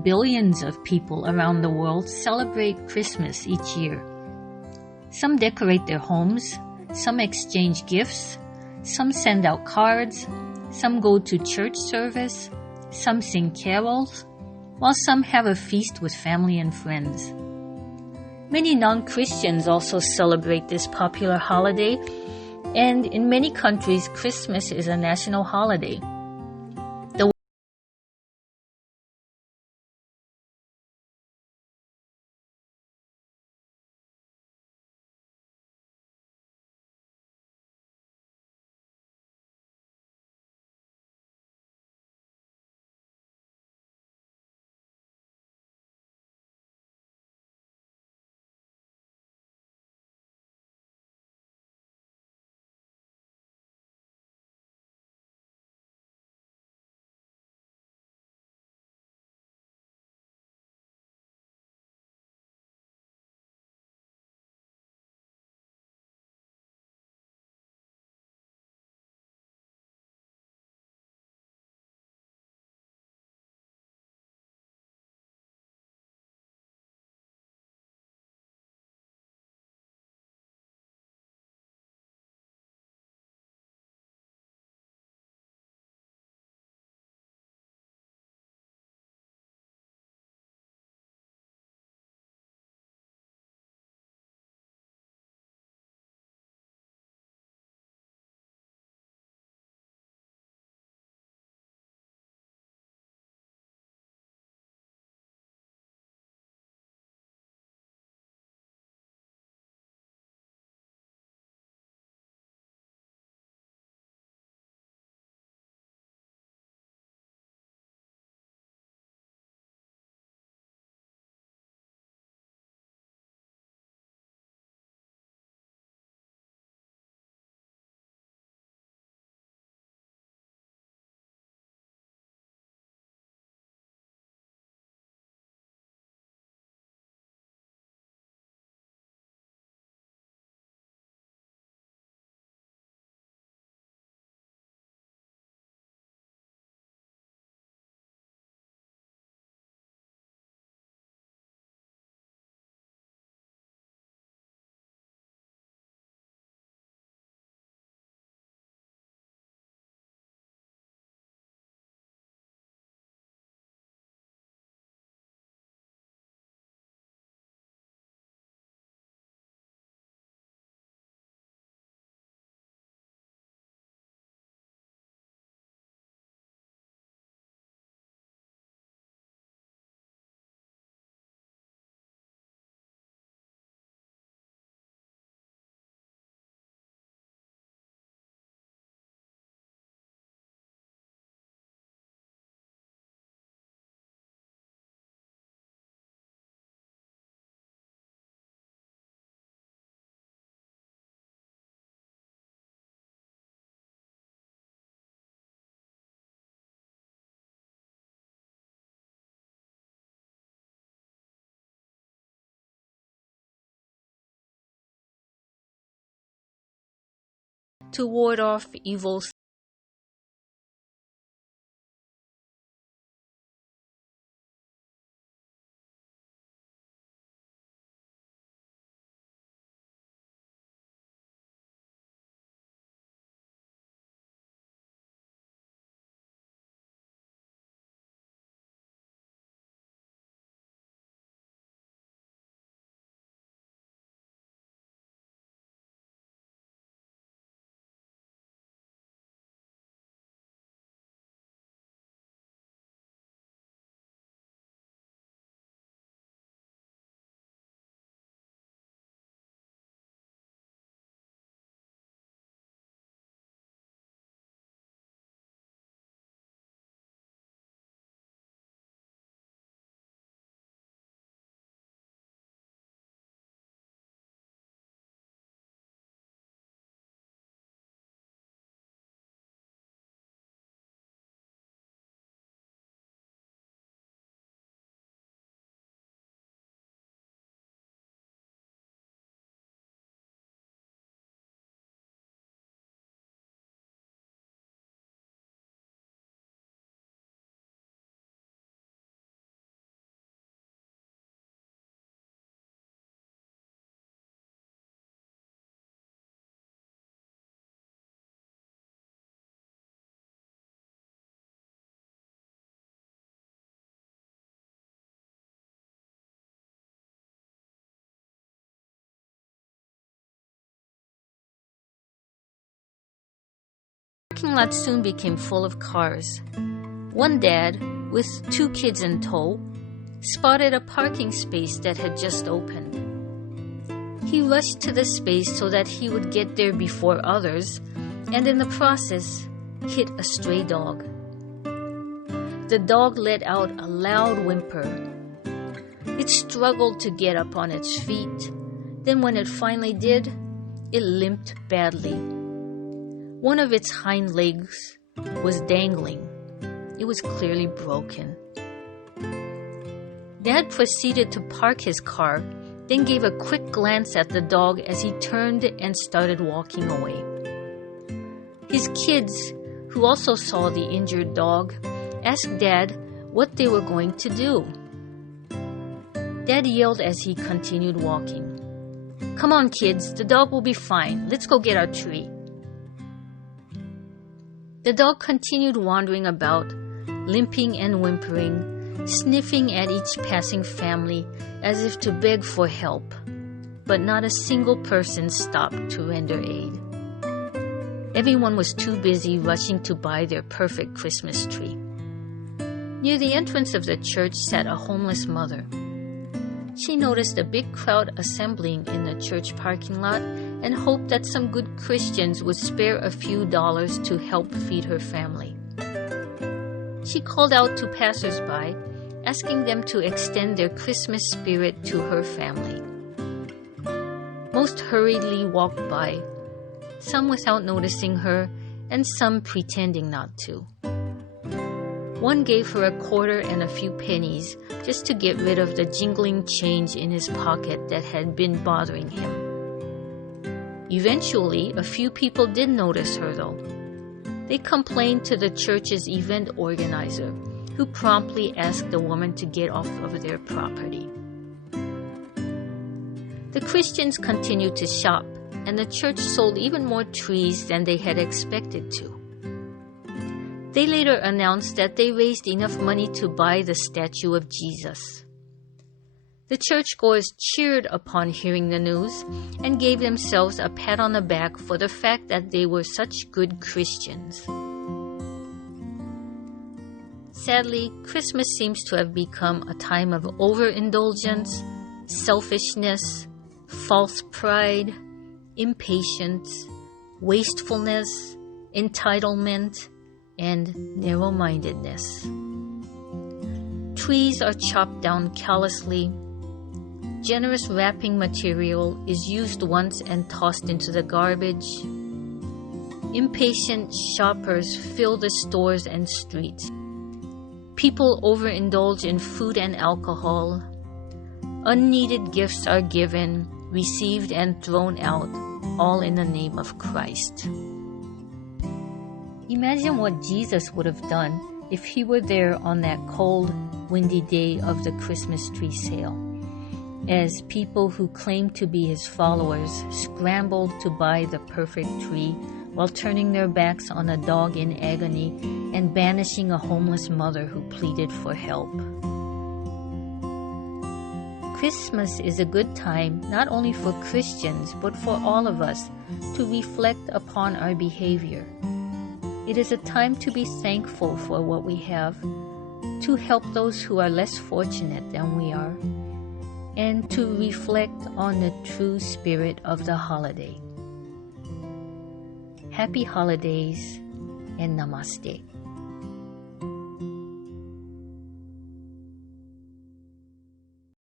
Billions of people around the world celebrate Christmas each year. Some decorate their homes, some exchange gifts, some send out cards, some go to church service, some sing carols, while some have a feast with family and friends. Many non-Christians also celebrate this popular holiday, and in many countries, Christmas is a national holiday. To ward off evil The parking lot soon became full of cars. One dad, with 2 kids in tow, spotted a parking space that had just opened. He rushed to the space so that he would get there before others, and in the process, hit a stray dog. The dog let out a loud whimper. It struggled to get up on its feet. Then when it finally did, it limped badly. One of its hind legs was dangling. It was clearly broken. Dad proceeded to park his car, then gave a quick glance at the dog as he turned and started walking away. His kids, who also saw the injured dog, asked Dad what they were going to do. Dad yelled as he continued walking, "Come on, kids, the dog will be fine. Let's go get our tree." The dog continued wandering about, limping and whimpering, sniffing at each passing family as if to beg for help, but not a single person stopped to render aid. Everyone was too busy rushing to buy their perfect Christmas tree. Near the entrance of the church sat a homeless mother. She noticed a big crowd assembling in the church parking lot and hoped that some good Christians would spare a few dollars to help feed her family. She called out to passers-by, asking them to extend their Christmas spirit to her family. Most hurriedly walked by, some without noticing her, and some pretending not to. One gave her a quarter and a few pennies just to get rid of the jingling change in his pocket that had been bothering him. Eventually, a few people did notice her though. They complained to the church's event organizer, who promptly asked the woman to get off of their property. The Christians continued to shop, and the church sold even more trees than they had expected to. They later announced that they raised enough money to buy the statue of Jesus. The churchgoers cheered upon hearing the news and gave themselves a pat on the back for the fact that they were such good Christians. Sadly, Christmas seems to have become a time of overindulgence, selfishness, false pride, impatience, wastefulness, entitlement, and narrow-mindedness. Trees are chopped down callously. Generous wrapping material is used once and tossed into the garbage. Impatient shoppers fill the stores and streets. People overindulge in food and alcohol. Unneeded gifts are given, received, and thrown out, all in the name of Christ. Imagine what Jesus would have done if he were there on that cold, windy day of the Christmas tree sale, as people who claimed to be his followers scrambled to buy the perfect tree while turning their backs on a dog in agony and banishing a homeless mother who pleaded for help. Christmas is a good time not only for Christians but for all of us to reflect upon our behavior. It is a time to be thankful for what we have, to help those who are less fortunate than we are, and to reflect on the true spirit of the holiday. Happy holidays and namaste.